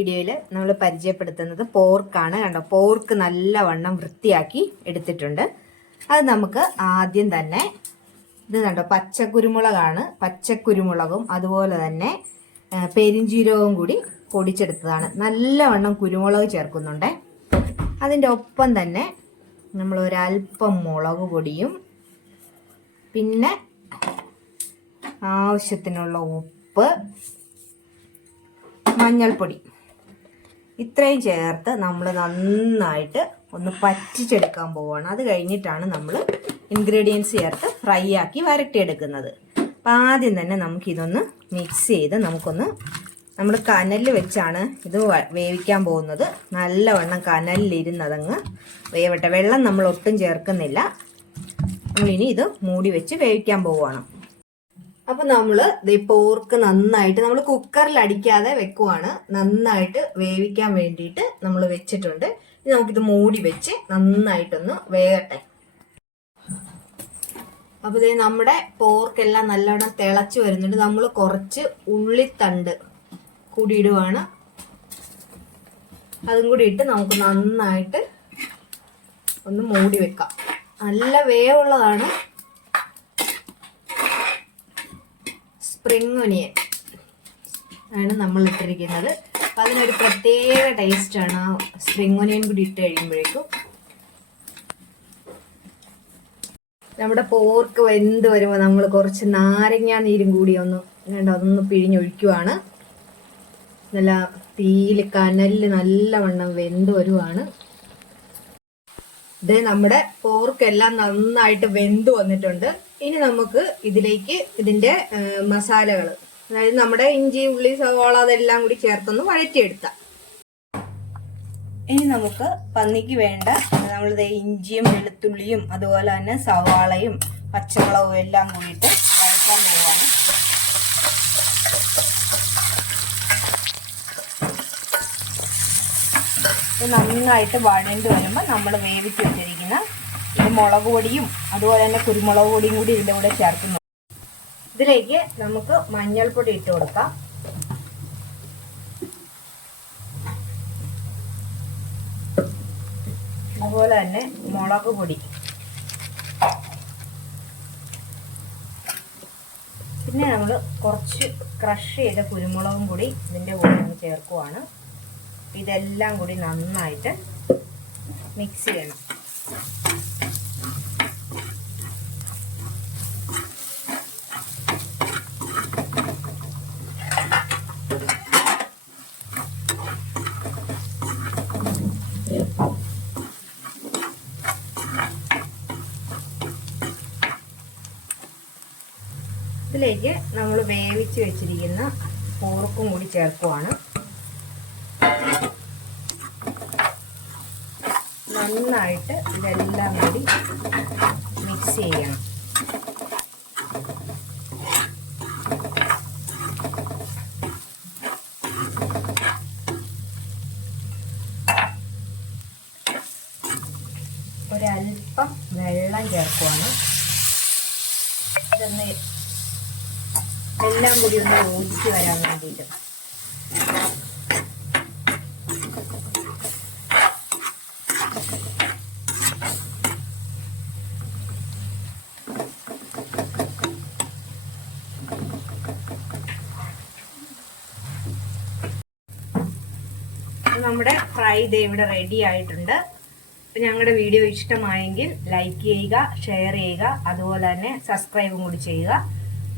വീഡിയോയിൽ നമ്മൾ പരിചയപ്പെടുത്തുന്നത് പോർക്കാണ്. കണ്ടോ? പോർക്ക് നല്ലവണ്ണം വൃത്തിയാക്കി എടുത്തിട്ടുണ്ട്. അത് നമുക്ക് ആദ്യം തന്നെ ഇത് കണ്ടോ? പച്ചക്കുരുമുളകാണ്. പച്ചക്കുരുമുളകും അതുപോലെ തന്നെ പെരിഞ്ചീരകവും കൂടി പൊടിച്ചെടുത്തതാണ്. നല്ലവണ്ണം കുരുമുളക് ചേർക്കുന്നുണ്ട്. അതിന്റെ ഒപ്പം തന്നെ നമ്മൾ ഒരല്പം മുളക് പൊടിയും പിന്നെ ആവശ്യത്തിനുള്ള ഉപ്പ് മഞ്ഞൾപ്പൊടി. ഇത്രയും ചേർത്ത് നമ്മൾ നന്നായിട്ട് ഒന്ന് പറ്റിച്ചെടുക്കാൻ പോവുകയാണ് അത് കഴിഞ്ഞിട്ടാണ് നമ്മൾ ഇൻഗ്രീഡിയൻസ് ചേർത്ത് ഫ്രൈ ആക്കി വരട്ടിയെടുക്കുന്നത്. അപ്പം ആദ്യം തന്നെ നമുക്കിതൊന്ന് മിക്സ് ചെയ്ത് നമുക്കൊന്ന് നമ്മൾ കനലിൽ വെച്ചാണ് ഇത് വേവിക്കാൻ പോകുന്നത്. നല്ലവണ്ണം കനലിലിരുന്നതങ്ങ് വേവട്ടെ. വെള്ളം നമ്മൾ ഒട്ടും ചേർക്കുന്നില്ല. നമ്മളിനി ഇത് മൂടി വെച്ച് വേവിക്കാൻ പോവുകയാണ് അപ്പൊ നമ്മൾ ദേ പോർക്ക് നന്നായിട്ട് നമ്മൾ കുക്കറിൽ അടിക്കാതെ വെക്കുവാണ്. നന്നായിട്ട് വേവിക്കാൻ വേണ്ടിയിട്ട് നമ്മൾ വെച്ചിട്ടുണ്ട്. ഇനി നമുക്കിത് മൂടി വെച്ച് നന്നായിട്ടൊന്ന് വേകട്ടെ അപ്പൊ ഇതേ നമ്മുടെ പോർക്കെല്ലാം നല്ലവണ്ണം തിളച്ച് വരുന്നുണ്ട്. നമ്മൾ കുറച്ച് ഉള്ളിത്തണ്ട് കൂടി ഇടുവാണ് അതും കൂടി ഇട്ട് നമുക്ക് നന്നായിട്ട് ഒന്ന് മൂടി വെക്കാം. നല്ല വേവുള്ളതാണ്. സ്പ്രിംഗ് ഒനിയൻ ആണ് നമ്മൾ ഇട്ടിരിക്കുന്നത് അപ്പം അതിനൊരു പ്രത്യേക ടേസ്റ്റാണ് ആ സ്പ്രിംഗ് ഒനിയൻ കൂടി ഇട്ട് കഴിയുമ്പോഴേക്കും. നമ്മുടെ പോർക്ക് വെന്ത് വരുമ്പോൾ നമ്മൾ കുറച്ച് നാരങ്ങാ നീരും കൂടി ഒന്ന് വേണ്ട അതൊന്ന് പിഴിഞ്ഞൊഴിക്കുവാണ്. നല്ല തീയിൽ കനലിൽ നല്ലവണ്ണം വെന്ത് വരുവാണ്. ഇത് നമ്മുടെ പോർക്കെല്ലാം നന്നായിട്ട് വെന്ത് വന്നിട്ടുണ്ട്. ഇനി നമുക്ക് ഇതിലേക്ക് ഇതിന്റെ മസാലകൾ അതായത് നമ്മുടെ ഇഞ്ചി ഉള്ളി സവോള അതെല്ലാം കൂടി ചേർത്തൊന്ന് വഴറ്റിയെടുത്താം ഇനി നമുക്ക് പന്നിക്ക് വേണ്ട നമ്മളിത് ഇഞ്ചിയും വെളുത്തുള്ളിയും അതുപോലെ തന്നെ സവാളയും പച്ചമുളകും എല്ലാം കൂടിയിട്ട് വഴറ്റാൻ പോവാണ്. നന്നായിട്ട് വഴണ്ട് വരുമ്പോൾ നമ്മൾ വേവിച്ച് വെച്ചിരിക്കുന്ന മുളക് പൊടിയും അതുപോലെ തന്നെ കുരുമുളക് പൊടിയും കൂടി ഇതിന്റെ കൂടെ ചേർക്കുന്നു. ഇതിലേക്ക് നമുക്ക് മഞ്ഞൾപ്പൊടി ഇട്ട് കൊടുക്കാം. അതുപോലെ തന്നെ മുളക് പൊടി. പിന്നെ നമ്മൾ കുറച്ച് ക്രഷ് ചെയ്ത കുരുമുളകും കൂടി ഇതിന്റെ കൂടെ നമ്മൾ ചേർക്കുവാണ്. ഇതെല്ലാം കൂടി നന്നായിട്ട് മിക്സ് ചെയ്യണം. ഇതിലേക്ക് നമ്മൾ വേവിച്ച് വെച്ചിരിക്കുന്ന പോർക്കും കൂടി ചേർക്കുവാണ്. നന്നായിട്ട് ഇതെല്ലാം കൂടി മിക്സ് ചെയ്യണം. ഒരല്പം വെള്ളം ചേർക്കുവാണ്. ഇതൊന്ന് എല്ലാം കൂടി ഒന്ന് യോജിച്ച് വരാൻ വേണ്ടിയിട്ട്. നമ്മുടെ ഫ്രൈ ദേ ഇവിടെ റെഡി ആയിട്ടുണ്ട്. അപ്പം ഞങ്ങളുടെ വീഡിയോ ഇഷ്ടമായെങ്കിൽ ലൈക്ക് ചെയ്യുക ഷെയർ ചെയ്യുക അതുപോലെ തന്നെ സബ്സ്ക്രൈബും കൂടി ചെയ്യുക.